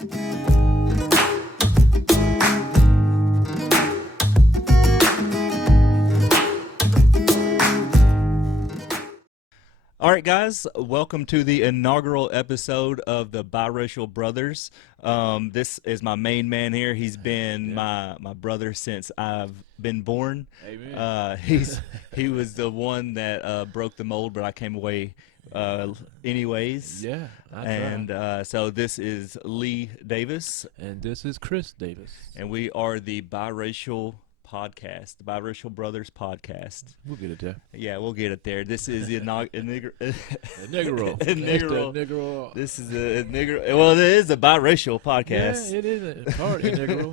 All right, guys, welcome to the inaugural episode of the Biracial Brothers. This is my main man here. He's been my brother since I've been born. Amen. He was the one that broke the mold, but I came away anyways. Yeah, So this is Lee Davis. And this is Chris Davis. And we are the Biracial Podcast, the Biracial Brothers Podcast. We'll get it there. Yeah, we'll get it there. This is the inaugural. This is the inaugural. Well, it is a biracial podcast. Yeah, it is a part inaugural.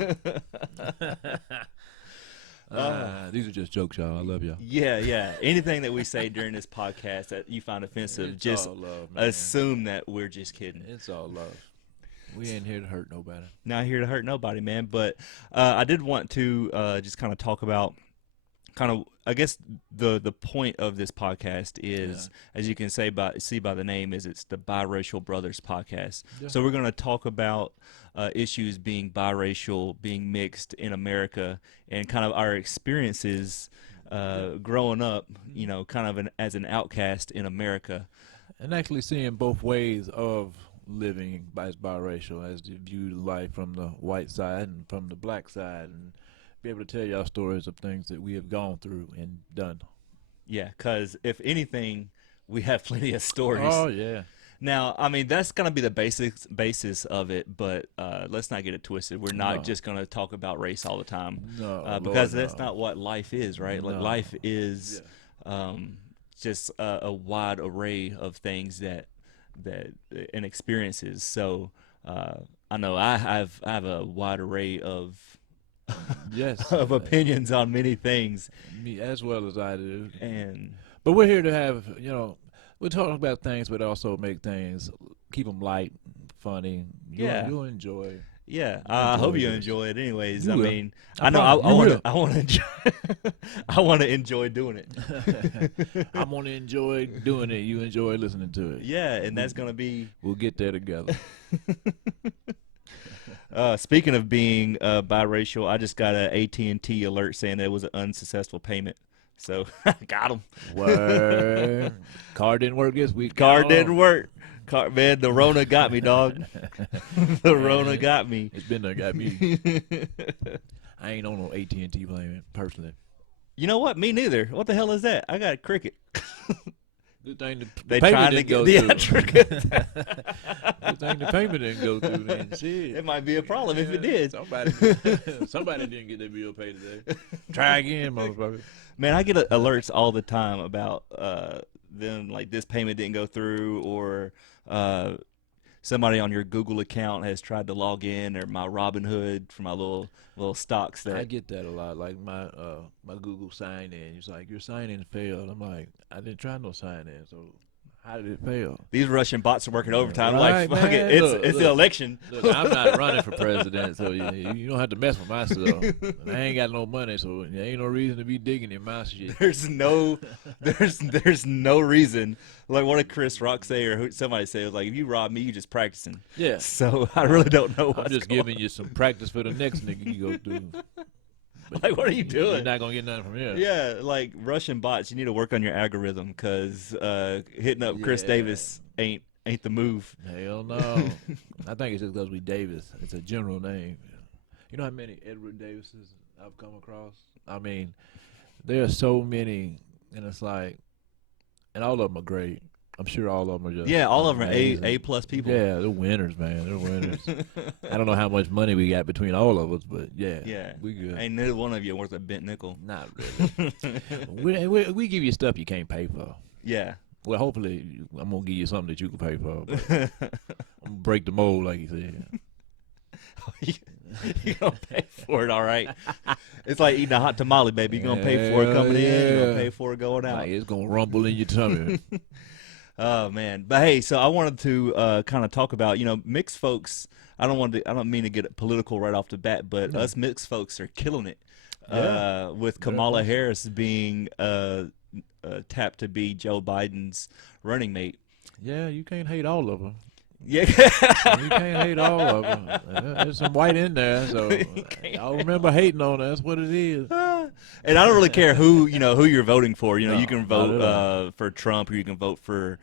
These are just jokes, y'all. I love y'all. Yeah. Anything that we say during this podcast that you find offensive, It's just all love, man. assume that we're just kidding. It's all love. We ain't here to hurt nobody. Not here to hurt nobody, man. But I did want to just kind of talk about I guess the point of this podcast is, as you can see by the name, is it's the Biracial Brothers Podcast. Yeah. So we're going to talk about issues being biracial, being mixed in America, and kind of our experiences growing up, you know, kind of as an outcast in America. And actually seeing both ways of living as biracial, as you view life from the white side and from the black side, and be able to tell y'all stories of things that we have gone through and done. Yeah, because if anything, we have plenty of stories. Oh, yeah. Now, I mean, that's going to be the basis of it, but let's not get it twisted. We're not just going to talk about race all the time. Because that's not what life is, right? Like, life is just a wide array of things that and experiences. So I know I have a wide array of of opinions on many things, me as well as I do. But we're here to have, we're talking about things, but also make things, keep them light, funny. You'll enjoy. Yeah, I hope you enjoy it. Anyways, I mean, I want to enjoy. I want to enjoy doing it. I want to enjoy doing it. You enjoy listening to it. Yeah, and that's gonna be. We'll get there together. Speaking of being biracial, I just got an AT&T alert saying that it was an unsuccessful payment. So I got him. Word. Card didn't work this week. Card didn't work. Man, the Rona got me, dog. The Rona got me. It's been there, got me. I ain't on no AT&T payment, personally. You know what? Me neither. What the hell is that? I got a Cricket. Good thing they trying to go through. Good thing the payment didn't go through, then. Shit. It might be a problem if it did. Somebody didn't get their bill paid today. Try again, motherfucker. Man, I get alerts all the time about them, like this payment didn't go through, or somebody on your Google account has tried to log in, or my Robinhood for my little stocks. That I get that a lot. Like my Google sign in, it's like your sign in failed. I'm like, I didn't try no sign in, so how did it fail? These Russian bots are working overtime. Right, like, fuck it, it's the election. Look, I'm not running for president, so you don't have to mess with my stuff. I ain't got no money, so there ain't no reason to be digging in my shit. There's no reason. Like, what did Chris Rock say, or somebody say? It was like, if you rob me, you just practicing. Yeah. So I really don't know. I'm just giving you some practice for the next nigga you go through. But like, what are you doing? You're not gonna get nothing from here. Yeah, like Russian bots, you need to work on your algorithm, because hitting up Chris Davis ain't the move. Hell no. I think it's just because we Davis. It's a general name. You know how many Edward Davises I've come across? I mean, there are so many, and it's like, and all of them are great. I'm sure all of them are just all of them are amazing. A+ people. Yeah, they're winners, man. They're winners. I don't know how much money we got between all of us, but yeah, we good. Ain't neither one of you worth a bent nickel. Not really. we give you stuff you can't pay for. Yeah. Well, hopefully, I'm gonna give you something that you can pay for. But I'm gonna break the mold, like you said. You're gonna pay for it, all right. It's like eating a hot tamale, baby. You're gonna pay for it coming in. You're gonna pay for it going out. Like it's gonna rumble in your tummy. Oh man, but hey, so I wanted to kind of talk about, mixed folks. I don't mean to get political right off the bat, but us mixed folks are killing it. With Kamala Harris being tapped to be Joe Biden's running mate. Yeah, you can't hate all of them. Yeah. You can't hate all of them. There's some white in there, so y'all remember hating on us. That's what it is. And I don't really care who you're voting for. You know, No, you can not vote at all. for Trump or you can vote for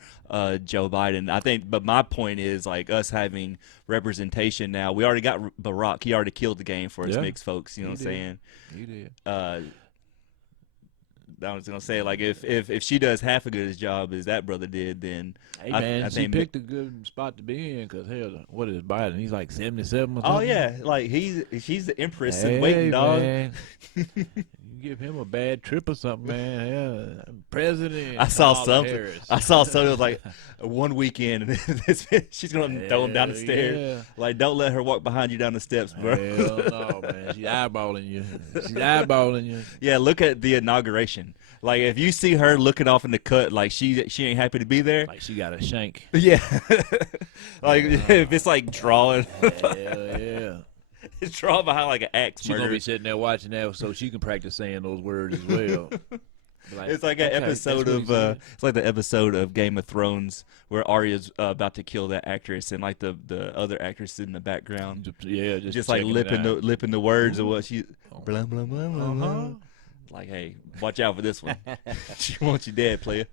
Joe Biden. I think, but my point is like us having representation now. We already got Barack. He already killed the game for us Yeah. mixed folks. You know what I'm saying? You did. I was gonna say like if she does half as good a job as that brother did, then Hey I man, she think picked a good spot to be in because hell, what is Biden? He's like 77 or something. oh yeah, like she's the empress Hey in waiting, dog. man, you give him a bad trip or something, man. Yeah, President. I saw Kamala something. Harris. I saw something. It was like one weekend, and she's gonna throw him down the Hell stairs. yeah. Like, don't let her walk behind you down the steps, bro. Hell no, man. She's eyeballing you. She's eyeballing you. Yeah, look at the inauguration. Like, if you see her looking off in the cut, like she ain't happy to be there. Like she got a shank. Yeah, like if it's like drawing, Hell yeah. it's drawing behind like an axe She's gonna murderer. be sitting there watching that so she can practice saying those words as well. It's like an okay, episode that's what he of said. it's like the episode of Game of Thrones where Arya's about to kill that actress and like the other actress in the background Yeah, just like checking it out. lipping the words of what she blah blah blah blah. blah. Uh-huh. Like, hey, watch out for this one. She wants you dead, player.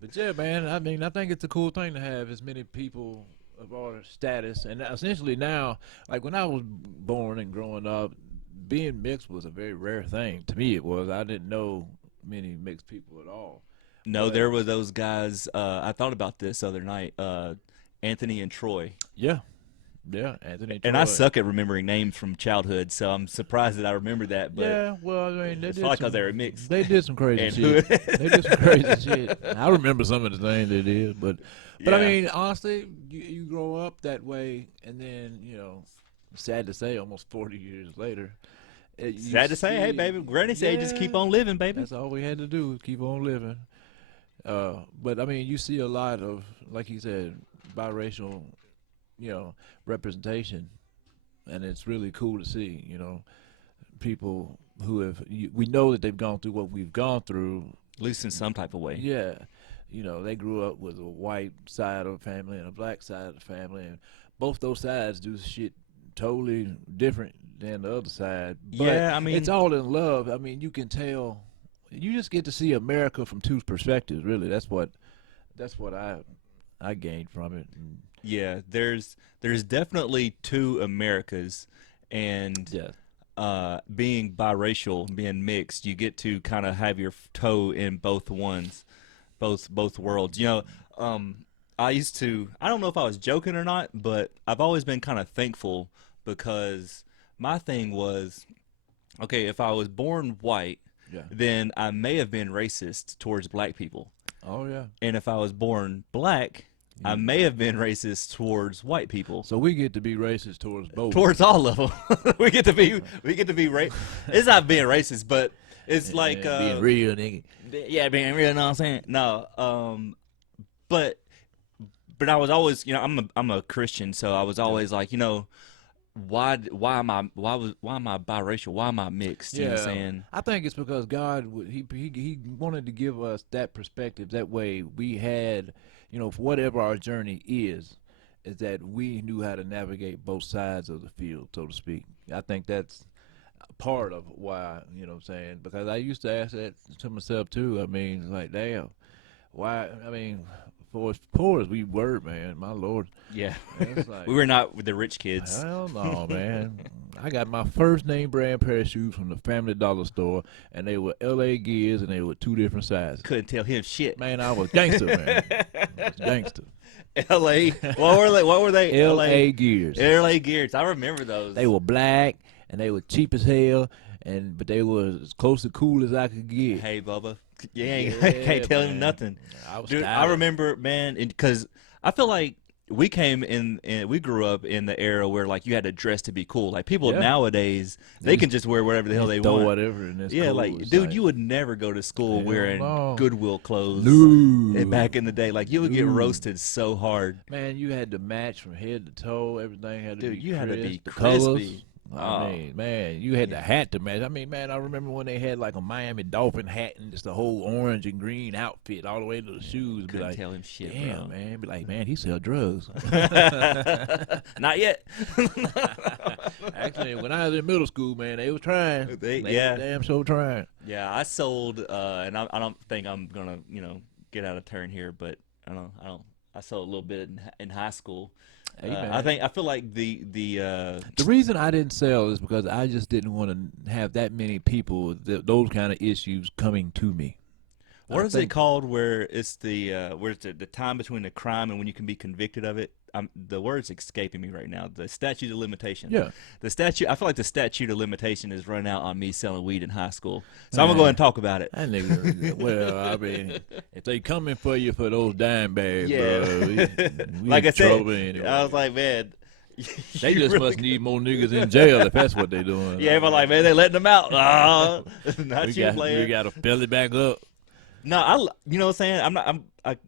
But yeah, man, I mean, I think it's a cool thing to have as many people of our status. And essentially now, like when I was born and growing up, being mixed was a very rare thing. To me, it was. I didn't know many mixed people at all. No, But- there were those guys. I thought about this other night. Anthony and Troy. Yeah. Yeah, Anthony. And I Troy. suck at remembering names from childhood, so I'm surprised that I remember that. But Yeah, well, I mean, it's probably because they were mixed. They did some crazy And shit. who- They did some crazy shit. I remember some of the things they did, but I Yeah. mean, honestly, you grow up that way, and then sad to say, almost 40 years later, you Sad to say, hey, see- baby, Granny said just keep Yeah. on living, baby. That's all we had to do, keep on living. But I mean, you see a lot of, like you said, biracial, representation, and it's really cool to see. People who we know that they've gone through what we've gone through. At least in some type of way. Yeah, they grew up with a white side of the family and a black side of the family, and both those sides do shit totally different than the other side. But Yeah, I mean- it's all in love. I mean, you can tell. You just get to see America from two perspectives. Really, that's what I gained from it. And Yeah, there's definitely two Americas, and yeah, being biracial, being mixed, you get to kind of have your toe in both worlds. I don't know if I was joking or not, but I've always been kind of thankful because my thing was, okay, if I was born white, yeah. then I may have been racist towards black people. Oh yeah. And if I was born black, I may have been racist towards white people. So we get to be racist towards both. Towards all of them, we get to be It's not being racist, but it's like being real, nigga. yeah, being real. Know what I'm saying? No, but I was always, I'm a Christian, so I was always like, why am I biracial? Why am I mixed? You know what I'm saying? I think it's because God he wanted to give us that perspective. That way we had, for whatever our journey is that we knew how to navigate both sides of the field, so to speak. I think that's part of why, what I'm saying, because I used to ask that to myself too. I mean, like, damn, why? I mean, for as poor as we were, man, my Lord. Yeah, It's like, we were not the rich kids. hell no, man. I got my first name brand pair of shoes from the Family Dollar store, and they were L.A. Gears, and they were two different sizes. Couldn't tell him shit. Man, I was gangster, man. I was gangster. L.A. What were they? L.A. Gears. L.A. Gears. I remember those. They were black, and they were cheap as hell, but they were as close to cool as I could get. Hey, Bubba. You Yeah, can't tell him man. nothing. I was Dude, I stylish. remember, man, because I feel like we grew up in the era where like you had to dress to be cool. Like people Yeah. nowadays, they can just wear whatever the hell they Throw want. whatever in this. Yeah, cool. like It's dude, you would never go to school Hell wearing no. Goodwill clothes. No. Back in the day, like you would get No. roasted so hard. Man, you had to match from head to toe. Everything had to Dude, be you had to crisp. be The colors. crispy. I mean, man, you had the hat to match. I mean, man, I remember when they had like a Miami Dolphin hat and just the whole orange and green outfit all the way to the shoes. Couldn't like, tell him shit, damn, bro. man. Be like, man, he sell drugs. Not yet. Actually, when I was in middle school, man, they was trying. They was damn so trying. Yeah, I sold, and I don't think I'm gonna, get out of turn here, but I sold a little bit in high school. Hey, I feel like the reason I didn't sell is because I just didn't want to have that many people those kind of issues coming to me. What is it called where it's the time between the crime and when you can be convicted of it? The word's escaping me right now. The statute of limitation. Yeah. I feel like the statute of limitation is run out on me selling weed in high school. So I'm going to go ahead and talk about it. That nigga, well, I mean, if they coming for you for those dime bags, bro, we like I said, anyway. I was like, man. They just must need more niggas in jail if that's what they doing. Yeah, but like, man, they letting them out. Not you, player. We got to fill it back up. No, you know what I'm saying?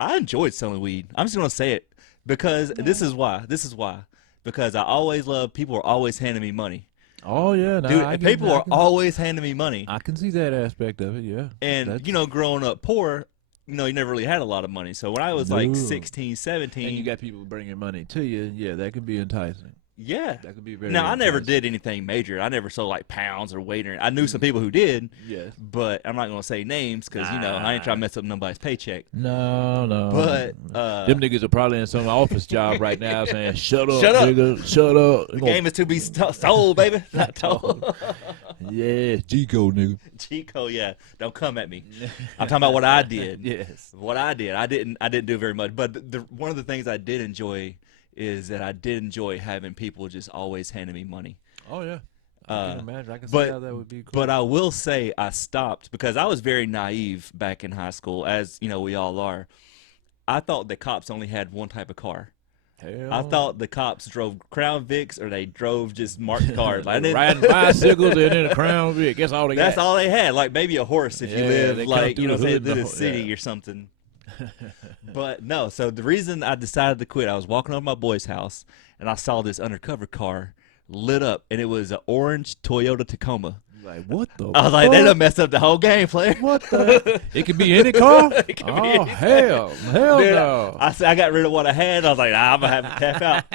I enjoyed selling weed. I'm just gonna say it because this is why. Because I always love people are always handing me money. Oh yeah, dude. People are always handing me money. I can see that aspect of it. Yeah. And growing up poor, you never really had a lot of money. So when I was like 16, 17, and you got people bringing money to you, yeah, that can be enticing. Yeah, that could be very. Now I never did anything major. I never sold like pounds or weight. I knew some people who did. Yes, but I'm not gonna say names because I ain't trying to mess up nobody's paycheck. No. But them niggas are probably in some office job right now saying, "Shut up, nigga, shut up." The game is to be sold, baby, not told. Yeah, G-Code, nigga. G-Code, yeah. Don't come at me. I'm talking about what I did. Yes, what I did. I didn't do very much. But one of the things I did enjoy is that I did enjoy having people just always handing me money. Oh, yeah. I can imagine. I can see how that would be cool. But I will say I stopped because I was very naive back in high school, as, we all are. I thought the cops only had one type of car. Hell. I thought the cops drove Crown Vics or they drove just marked cars. Riding bicycles and then a Crown Vic. That's all they got. That's all they had. Like maybe a horse if you live like, through the city or something. But no, so the reason I decided to quit, I was walking over my boy's house and I saw this undercover car lit up and it was an orange Toyota Tacoma. Like, what the I was like, they done messed up the whole game, player. What the? It could be any car? Hell dude, no. I got rid of what I had. I was like, I'm going to have to tap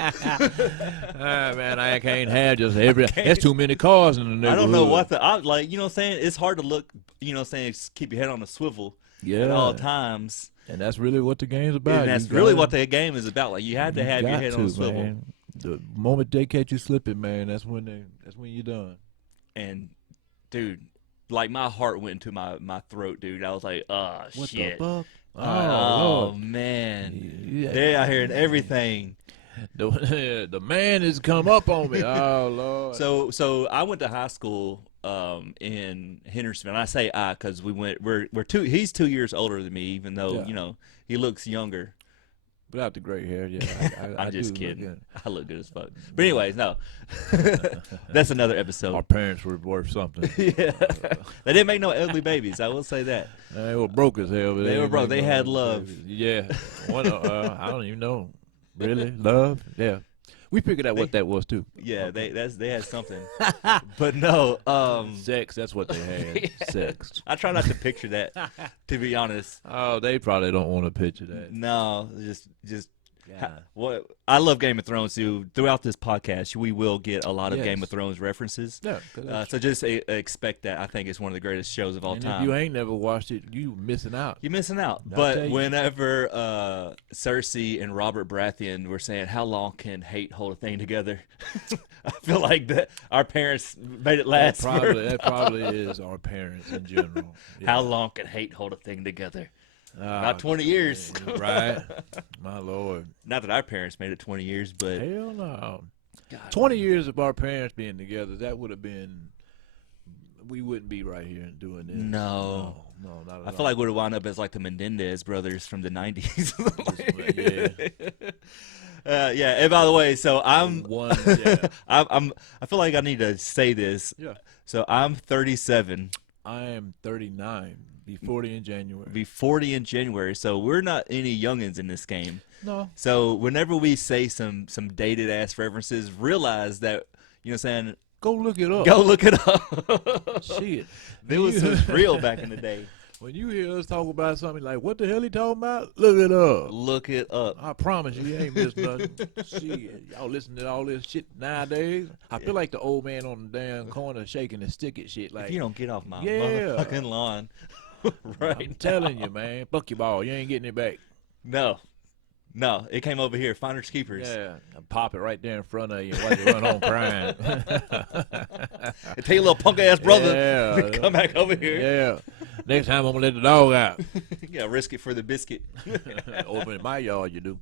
out. Man, I can't have just every. That's too many cars in the neighborhood. I don't know what like, you know what I'm saying? It's hard to look, you know what I'm saying? Keep your head on the swivel at all times. And that's really what the game's about. And that's really what the game is about. Like, you have to have your head on the swivel. Man. The moment they catch you slipping, man, that's when you're done. And dude, like my heart went into my throat, dude. I was like, oh, what shit. The fuck? Oh man. They're out here and everything. The man has come up on me. Oh Lord. So I went to high school in Hendersonville. I say I because he's 2 years older than me, even though he looks younger. Without the gray hair, yeah. I'm just kidding. I look good as fuck. But anyways, no. That's another episode. Our parents were worth something. Yeah. They didn't make no ugly babies. I will say that. They were broke as hell. But they were broke. They had love. Babies. Yeah. I don't even know. Really? Love? Yeah. We figured out what that was too. Yeah, they had something. But no, sex, that's what they had. Yeah. Sex. I try not to picture that, to be honest. Oh, they probably don't want to picture that. No, just what I love Game of Thrones too. Throughout this podcast, we will get a lot of Game of Thrones references. Yeah, so just expect that. I think it's one of the greatest shows of all time. If you ain't never watched it, you missing out. You're missing out. But whenever Cersei and Robert Baratheon were saying, "How long can hate hold a thing together?" I feel like that our parents made it last. That probably is our parents in general. Yeah. How long can hate hold a thing together? About 20 years. Right. My Lord. Not that our parents made it 20 years, but. Hell no. 20 years of our parents being together, that would have been. We wouldn't be right here and doing this. No, not at all. I feel like we would have wound up as like the Menendez brothers from the 90s. Yeah. And by the way, so I feel like I need to say this. Yeah. So I'm 37. I am 39. Be 40 in January. Be 40 in January. So we're not any youngins in this game. No. So whenever we say some dated ass references, realize that You know what I'm saying? Go look it up. Go look it up. Shit. It was real back in the day. When you hear us talk about something like, what the hell he talking about? Look it up. Look it up. I promise you ain't missed nothing. Shit. Y'all listen to all this shit nowadays. I feel like the old man on the damn corner shaking the stick at shit. Like, If you don't get off my Yeah. motherfucking lawn. Right. I'm telling you, man. Fuck your ball. You ain't getting it back. No. No. It came over here. Finders keepers. Yeah. Pop it right there in front of you while you run on crying. And tell your little punk ass brother Yeah. to come back over here. Yeah. Next time I'm gonna let the dog out. Yeah, risk it for the biscuit. Over in my yard, you do.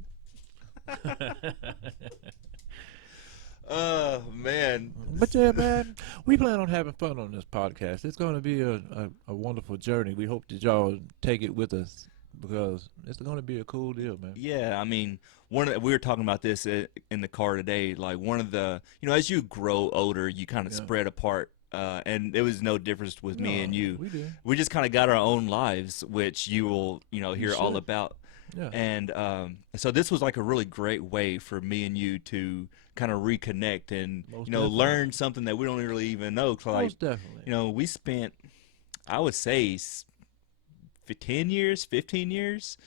Man. But yeah, man, we plan on having fun on this podcast. It's going to be a wonderful journey. We hope that y'all take it with us because it's going to be a cool deal, man. Yeah, I mean, we were talking about this in the car today. Like one of the, as you grow older, you kind of spread apart. And it was no difference with me and you. We did. We just kind of got our own lives, which you will, hear all about. Yeah. And so this was like a really great way for me and you to kind of reconnect and, Most learn something that we don't really even know. 'Cause, like, Most definitely. we spent, I would say, for 10 years, 15 years,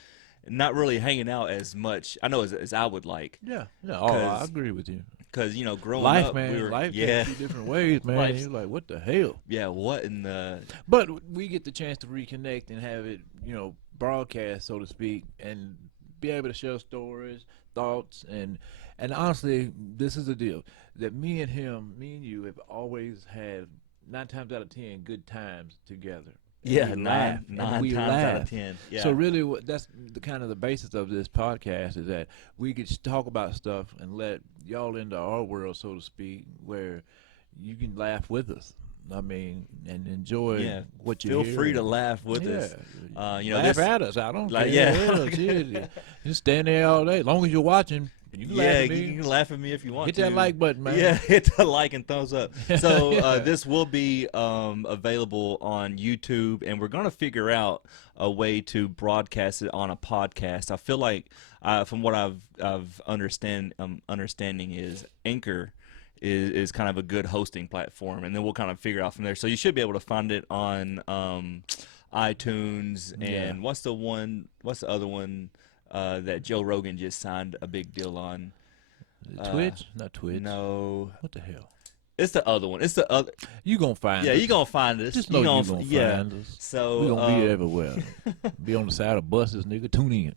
not really hanging out as much, I know, as I would like. Yeah. Oh, I agree with you. Because, growing Life, up, man. we were, Life yeah. takes you different ways, man. Life's- You're like, what the hell? Yeah, what in the... But we get the chance to reconnect and have it, broadcast, so to speak, and be able to share stories, thoughts, and honestly, this is the deal that me and you have always had 9 times out of 10 good times together. And Yeah, we nine laugh, and times we out laugh. of 10. Yeah. So really, that's the kind of the basis of this podcast is that we could talk about stuff and let y'all into our world, so to speak, where you can laugh with us. I mean, and enjoy what you Feel hear. free to laugh with us. Laugh at us. I don't like, care. yeah. Shit. Just stand there all day. As long as you're watching, you can laugh at me. you can laugh at me if you want Hit to. that like button, man. Yeah, hit the like and thumbs up. So this will be available on YouTube, and we're gonna figure out a way to broadcast it on a podcast. I feel like, from what I've understanding is Anchor is kind of a good hosting platform, and then we'll kind of figure out from there. So you should be able to find it on iTunes, and what's the other one that Joe Rogan just signed a big deal on? Twitch? Not Twitch. No. What the hell? It's the other one. It's the other. You gonna find Yeah, us. you gonna find us. Just know you gonna yeah. find us. So We gonna be everywhere. Be on the side of buses, nigga. Tune in.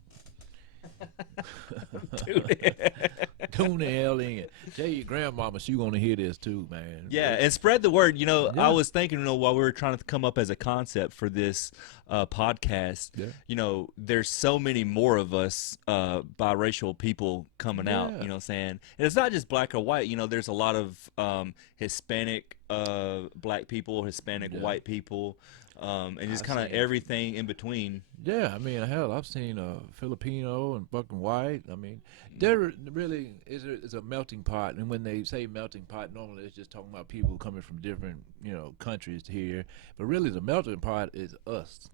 Tune the hell in. Tell your grandmama she gonna hear this too, man. Yeah, and spread the word. Yeah. I was thinking, while we were trying to come up as a concept for this podcast, there's so many more of us biracial people coming out, you know what I'm saying? And it's not just black or white, there's a lot of Hispanic black people, Hispanic white people, and just kind of everything in between. Yeah, I mean, hell, I've seen Filipino and fucking white. I mean, there really is a melting pot, and when they say melting pot, normally it's just talking about people coming from different, countries here. But really, the melting pot is us.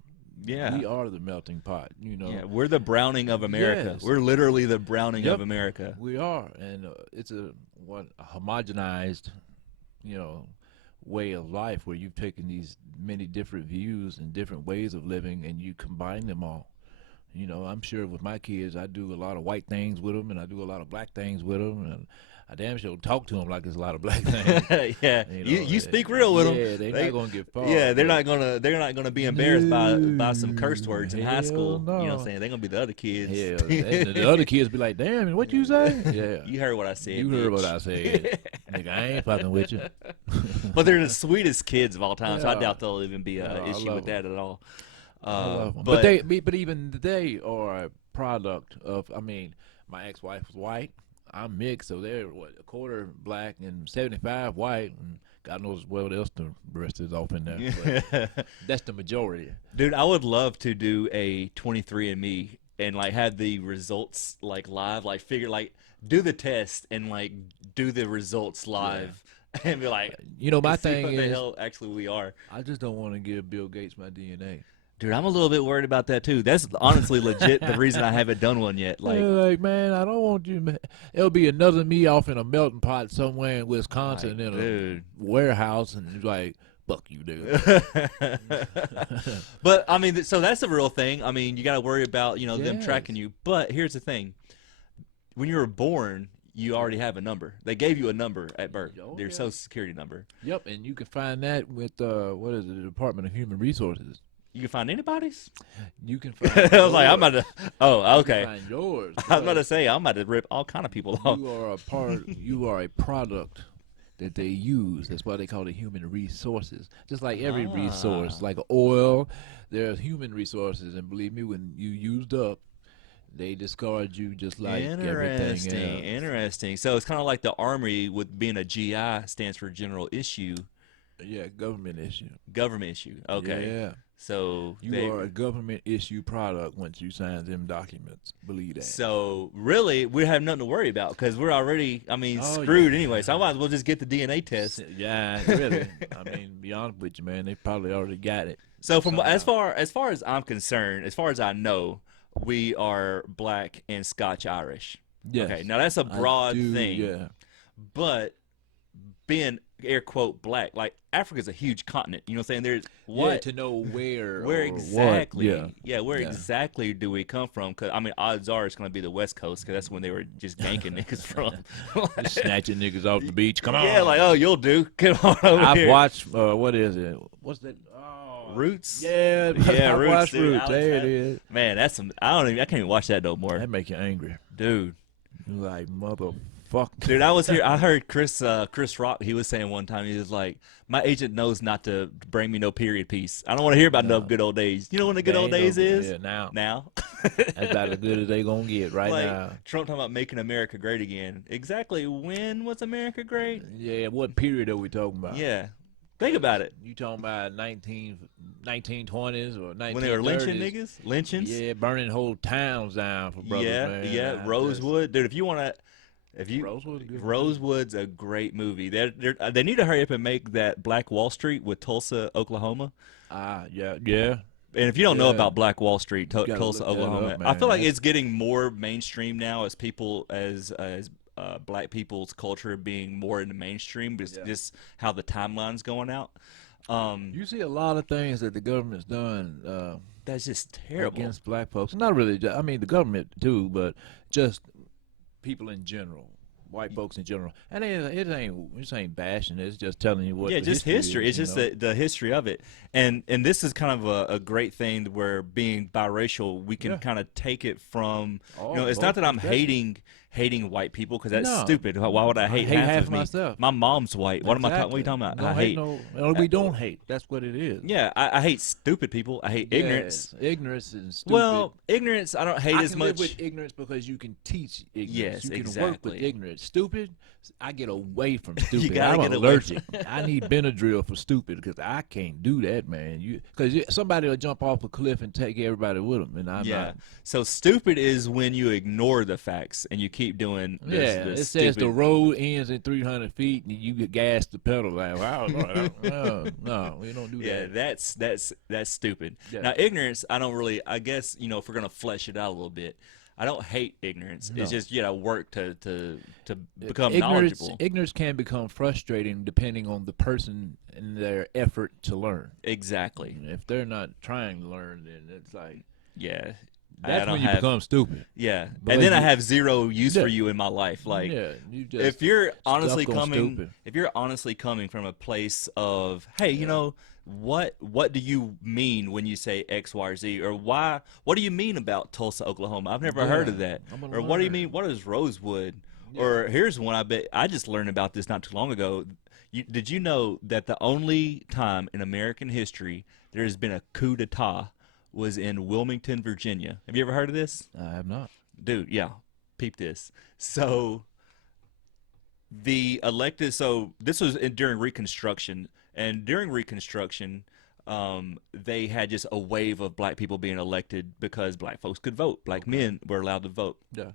Yeah, we are the melting pot. Yeah, we're the browning of America. Yes. We're literally the browning of America. We are, and it's a homogenized, way of life where you've taken these many different views and different ways of living and you combine them all. I'm sure with my kids, I do a lot of white things with them and I do a lot of black things with them, and I damn sure talk to them like there's a lot of black things. Yeah, you speak real with them. Yeah, they're not gonna get far. Yeah, they're not gonna be embarrassed by some curse words in high Hell school. no. You know what I'm saying? They're gonna be the other kids. Yeah, and the other kids be like, "Damn, what you say?" Yeah, You heard what I said. you heard bitch. what I said. Nigga, I ain't fucking with you. But they're the sweetest kids of all time, so I Yeah. doubt there'll even be an I issue love with that at all. I love 'em. But but even they are a product of. I mean, my ex-wife was white. I'm mixed, so they're a quarter black and 75 white, and God knows what else the rest is off in there. But that's the majority. dude, I would love to do a 23andMe and like have the results like live, like do the test and like do the results live. And be like, My see thing what the is, hell actually we are. I just don't want to give Bill Gates my DNA. Dude, I'm a little bit worried about that too. That's honestly legit the reason I haven't done one yet. Like, man, I don't want you, man. It'll be another me off in a melting pot somewhere in Wisconsin in dude. a warehouse, and it's like, fuck you, dude. But I mean, so that's a real thing. I mean, you got to worry about them Yes. tracking you. But here's the thing: when you were born, you already have a number. They gave you a number at birth, Oh, your yeah. Social Security number. Yep, and you can find that with what is it, the Department of Human Resources. You can find anybody's. You can find. I was like, I'm yours. about to. Oh, You can okay. find yours. I was about to say I'm about to rip all kind of people off. You are a part. You are a product that they use. That's why they call it human resources. Just like every resource, like oil, there's human resources, and believe me, when you used up, they discard you just like everything else. Interesting. So it's kind of like the Army with being a GI stands for General Issue, Yeah, government issue. government issue. Okay. Yeah. So You are a government issue product once you sign them documents. Believe that. So really, we have nothing to worry about because we're already, Oh, screwed yeah. anyway. So I might as well just get the DNA test. Yeah, really. I mean, be honest with you, man, they probably already got it. So from Somehow. as far as I'm concerned, as far as I know, we are black and Scotch Irish. Yes. Okay, now that's a I broad do, thing, Yeah. but being air quote black, like Africa's a huge continent. You know what I'm saying? There's what Yeah, to know where where or exactly? What. Yeah. Where Yeah. exactly do we come from? Because I mean, odds are it's going to be the West Coast because that's when they were just yanking niggas from. Just snatching niggas off the beach. Come on. Yeah, like oh, you'll do. Come on over I've here. watched, what is it? What's that? Oh. Roots. Yeah, Yeah, I Roots, watched dude. Roots. Alex There it had- is. Man, that's some. I can't even watch that no more, That make you angry. dude. You like, motherfucker. Dude, I was here. I heard Chris Rock. He was saying one time. He was like, "My agent knows not to bring me no period piece. I don't want to hear about no good old days. You know when the good They old ain't no days good. is Yeah, now. now." That's about as good as they gonna get right like now. Trump talking about making America great again. Exactly when was America great? Yeah, what period are we talking about? Yeah, think about it. You talking about 1920s or 1930s? When they were lynching niggas, lynchings. Yeah, burning whole towns down for brothers, man. yeah. Rosewood, dude. If you want to. If you Rosewood's a good Rosewood's a great movie. They need to hurry up and make that Black Wall Street with Tulsa, Oklahoma. Yeah. And if you don't know Yeah. about Black Wall Street, gotta Tulsa, look that Oklahoma, up, I man. feel like That's- it's getting more mainstream now as black people's culture being more in the mainstream. But it's just how the timeline's going out. You see a lot of things that the government's done That's just terrible. against black folks. Not really. I mean, the government too, but just people in general, white folks in general. And it ain't bashing. It's just telling you what. Yeah, the just history. is, It's you just know? the history of it, and this is kind of a great thing where being biracial, we can Yeah. kind of take it from. Oh, It's not both that I'm perspectives. hating white people because that's No. stupid. Why would I hate, hate half of me? myself. My mom's white. What am I talking? What are you talking about? Don't I hate. we don't hate. That's what it is. Yeah, I hate stupid people. I hate ignorance. Yes, ignorance and stupid. Well, ignorance I don't hate I as can much. live with ignorance because you can teach ignorance. Yes, you can work exactly. with ignorance. Stupid, I get away from stupid. gotta I'm get away allergic. I need Benadryl for stupid because I can't do that, man. Because somebody will jump off a cliff and take everybody with them, and I'm Yeah. not. So stupid is when you ignore the facts and you keep doing this, Yeah, this it says the stupid. road ends at 300 feet, and you get gas the pedal. Like, wow, no, we don't do Yeah, that. that's stupid. Yeah. Now ignorance, I don't really. I guess if we're gonna flesh it out a little bit, I don't hate ignorance. It's No. just work to become Ignorance, knowledgeable. ignorance can become frustrating depending on the person and their effort to learn. Exactly. If they're not trying to learn, then it's like Yeah. I that's don't when you have, become stupid. Yeah, But and then I you- have zero use Yeah. for you in my life. Like, yeah, you just if you're honestly stuck on coming, stupid. if you're honestly coming from a place of, hey, you know, what do you mean when you say X, Y, or Z, or why? What do you mean about Tulsa, Oklahoma? I've never heard of that. I'm gonna Or what do you learn. mean? What is Rosewood? Or here's one I bet I just learned about this not too long ago. Did you know that the only time in American history there has been a coup d'etat was in Wilmington, Virginia? Have you ever heard of this? I have not. Dude, yeah, peep this. So the elected, so this was during Reconstruction, and during Reconstruction, they had just a wave of black people being elected because black folks could vote. Black men were allowed to vote. Yeah.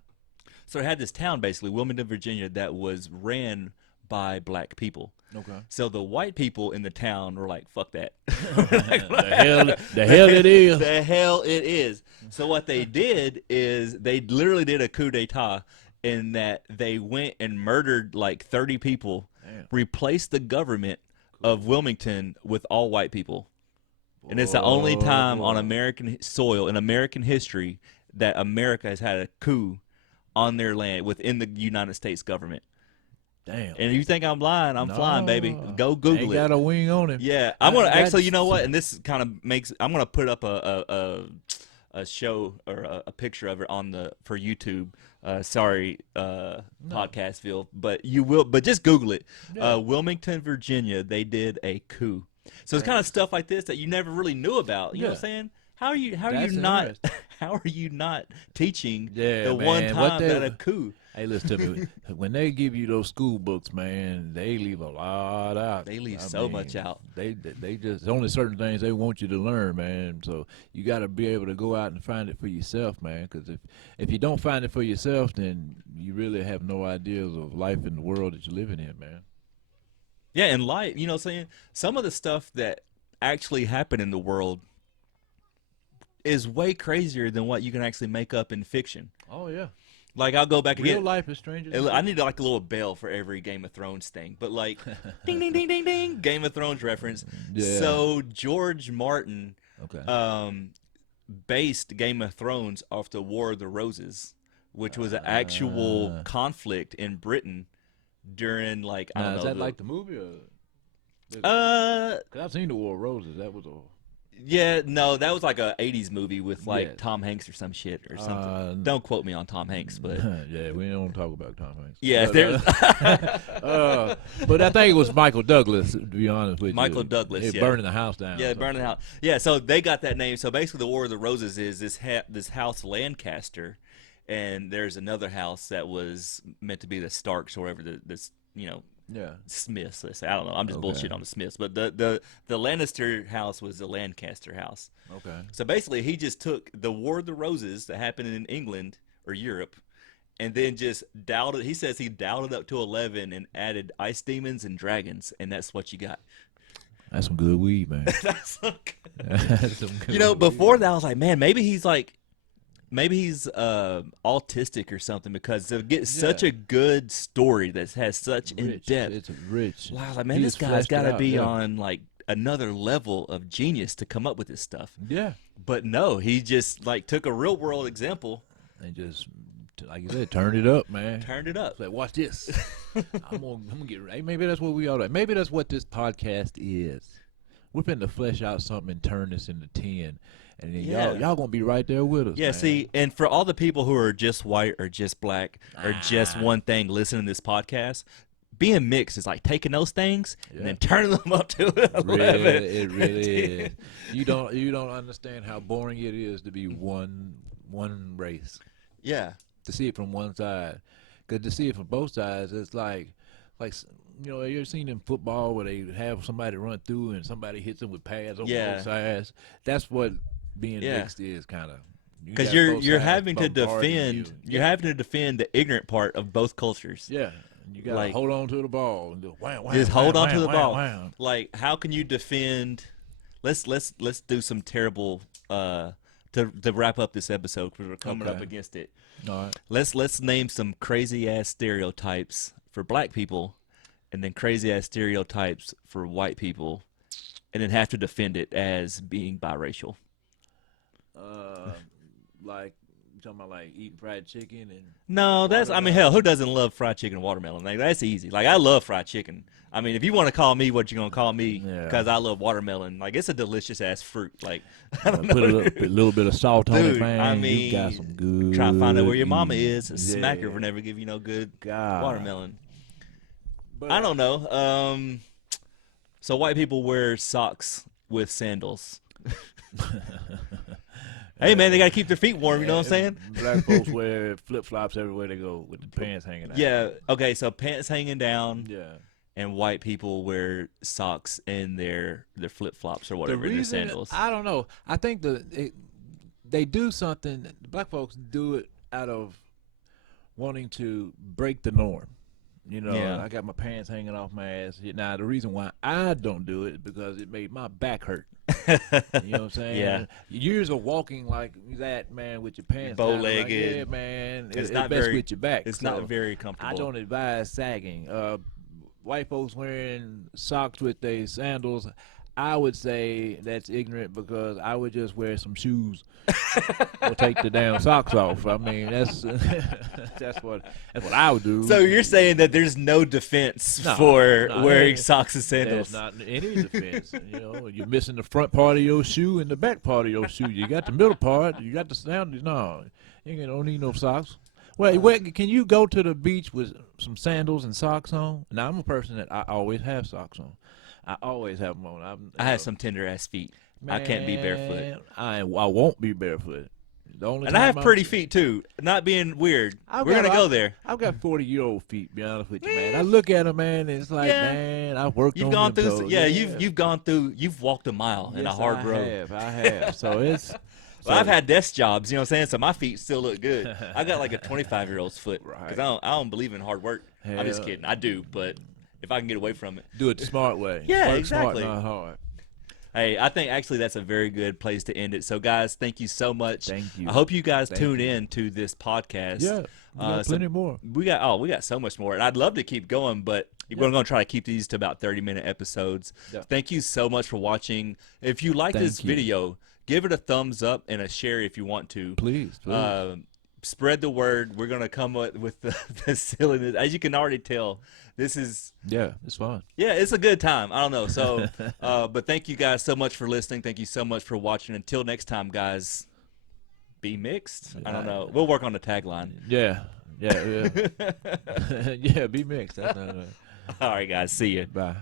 So they had this town, basically, Wilmington, Virginia, that was ran by black people. Okay. So the white people in the town were like, "Fuck that." the hell it is. The hell it is. So what they did is they literally did a coup d'état in that they went and murdered like 30 people, Damn. replaced the government of Wilmington with all white people. And it's the only time on American soil in American history that America has had a coup on their land within the United States government. Damn. And you think I'm lying? I'm flying, baby. Go Google Ain't it. got a wing on him. Yeah, I'm gonna actually. You know what? And this kind of makes. I'm gonna put up a show or a picture of it on the for YouTube. Podcastville, but you will. But just Google it. Yeah. Wilmington, Virginia. They did a coup. So it's kind of stuff like this that you never really knew about. You know what I'm saying? How are you not how are you not teaching the one time that a coup? Hey, listen to me. When they give you those school books, man, they leave a lot out. They leave so much out. They just only certain things they want you to learn, man. So you got to be able to go out and find it for yourself, man. Because if you don't find it for yourself, then you really have no ideas of life in the world that you're living in, man. Yeah, and life, you know what I'm saying? Some of the stuff that actually happened in the world is way crazier than what you can actually make up in fiction. Oh, yeah. Like, I'll go back again. Real life is stranger. I need like a little bell for every Game of Thrones thing. But like, ding, ding, ding, ding, ding, Game of Thrones reference. Yeah. So George Martin Okay. Based Game of Thrones off the War of the Roses, which was an actual conflict in Britain during like, I don't know. Is that like the movie? Or? 'Cause I've seen the War of Roses. That was a... Yeah, no, that was like a 80s movie with like Tom Hanks or some shit or something. Don't quote me on Tom Hanks, but yeah, we don't talk about Tom Hanks. Yeah, but I think it was Michael Douglas, to be honest with you. Michael Douglas, yeah. Burning the house down. Yeah, burning the house. Yeah, so they got that name. So basically, the War of the Roses is this house Lancaster, and there's another house that was meant to be the Starks or whatever. This Smiths. Let's say. I don't know. I'm just bullshit on the Smiths, but the Lannister house was the Lancaster house. Okay. So basically, he just took the War of the Roses that happened in England or Europe, and then just dialed it. He says he dialed it up to 11 and added ice demons and dragons, and that's what you got. That's some good weed, man. That's some good. That's some good weed. Before that, I was like, man, maybe he's autistic or something, because to get such a good story that has such in depth. It's rich. Wow, like, man, this guy's got to be on like another level of genius to come up with this stuff. Yeah. But no, he just like took a real world example and just, like you said, turned it up, man. Turned it up. It's like, watch this. I'm gonna get right. Maybe that's what we ought to. Maybe that's what this podcast is. We're finna flesh out something and turn this into 10. And then y'all gonna be right there with us. Yeah, man. see, and for all the people who are just white or just black or just one thing listening to this podcast, being mixed is like taking those things and then turning them up to 11. It really is. You don't understand how boring it is to be one race. Yeah. To see it from one side, because to see it from both sides, it's like you know, you ever seen in football where they have somebody run through and somebody hits them with pads on both sides? That's what being mixed is, kind of. Because you're having to defend the ignorant part of both cultures. Yeah, you got to hold on to the ball and hold on to the ball. Like, how can you defend? Let's do some terrible to wrap up this episode, because we're coming up against it. All right. Let's name some crazy ass stereotypes for black people, and then crazy ass stereotypes for white people, and then have to defend it as being biracial. Like, you talking about like eating fried chicken and no, hell, who doesn't love fried chicken and watermelon? Like, that's easy. Like, I love fried chicken. I mean, if you want to call me what you're gonna call me, because I love watermelon. Like, it's a delicious ass fruit. Like, I don't know. Put a little bit of salt on it, man. I mean, you got some good. Try to find out where your mama is. Smack her for never give you no good watermelon. But I don't know. So white people wear socks with sandals. Hey, man, they got to keep their feet warm, you know what I'm saying? Black folks wear flip-flops everywhere they go with the pants hanging out. Yeah, okay, so pants hanging down. Yeah. And white people wear socks in their flip-flops or whatever, in their sandals. I don't know. I think they do something. Black folks do it out of wanting to break the norm. You know, Yeah. I got my pants hanging off my ass. Now, the reason why I don't do it is because it made my back hurt. You know what I'm saying? Yeah. Years of walking like that, man, with your pants down, Bow-legged. yeah, man, It's it not best very- with your back. It's So not very comfortable. I don't advise sagging. White folks wearing socks with their sandals, I would say that's ignorant because I would just wear some shoes or take the damn socks off. I mean, that's that's what I would do. So you're saying that there's no defense No, for no, wearing there- socks and sandals? There's not any defense. You know, you're missing the front part of your shoe and the back part of your shoe. You got the middle part. You got the sandals. No, you don't need no socks. Wait, can you go to the beach with some sandals and socks on? Now, I'm a person that I always have socks on. I always have them on. I have some tender ass feet. I can't be barefoot. Man, I won't be barefoot. The only And I time have pretty feet too. Not being weird. I've We're got- gonna go there. I've got 40-year-old feet. Be honest with you, man. I look at them, man, and it's like, Yeah. man, I've worked You've on gone them through. toes. Yeah, you've gone through. You've walked a mile in a Yes, hard road. I have. So it's. Well, I've had desk jobs. You know what I'm saying? So my feet still look good. I got like a 25-year-old's foot because Right. I don't believe in hard work. I'm just Hell. kidding. I do, but if I can get away from it. Do it the smart way. Yeah, Work exactly. Smart, not hard. Hey, I think actually that's a very good place to end it. So, guys, thank you so much. Thank you. I hope you guys Thank tune you. in to this podcast. Yeah, we got so plenty more. we got so much more, and I'd love to keep going, but we're going to try to keep these to about 30-minute episodes. Yeah. Thank you so much for watching. If you like this Thank you. video, give it a thumbs up and a share if you want to. Please. Spread the word. We're going to come up with the silliness. As you can already tell, this is Yeah, it's fun. yeah, it's a good time. I don't know. So, but thank you guys so much for listening. Thank you so much for watching. Until next time, guys, be mixed. I don't know. We'll work on the tagline. Yeah. Yeah, be mixed. That's not All right, guys. See you. Bye.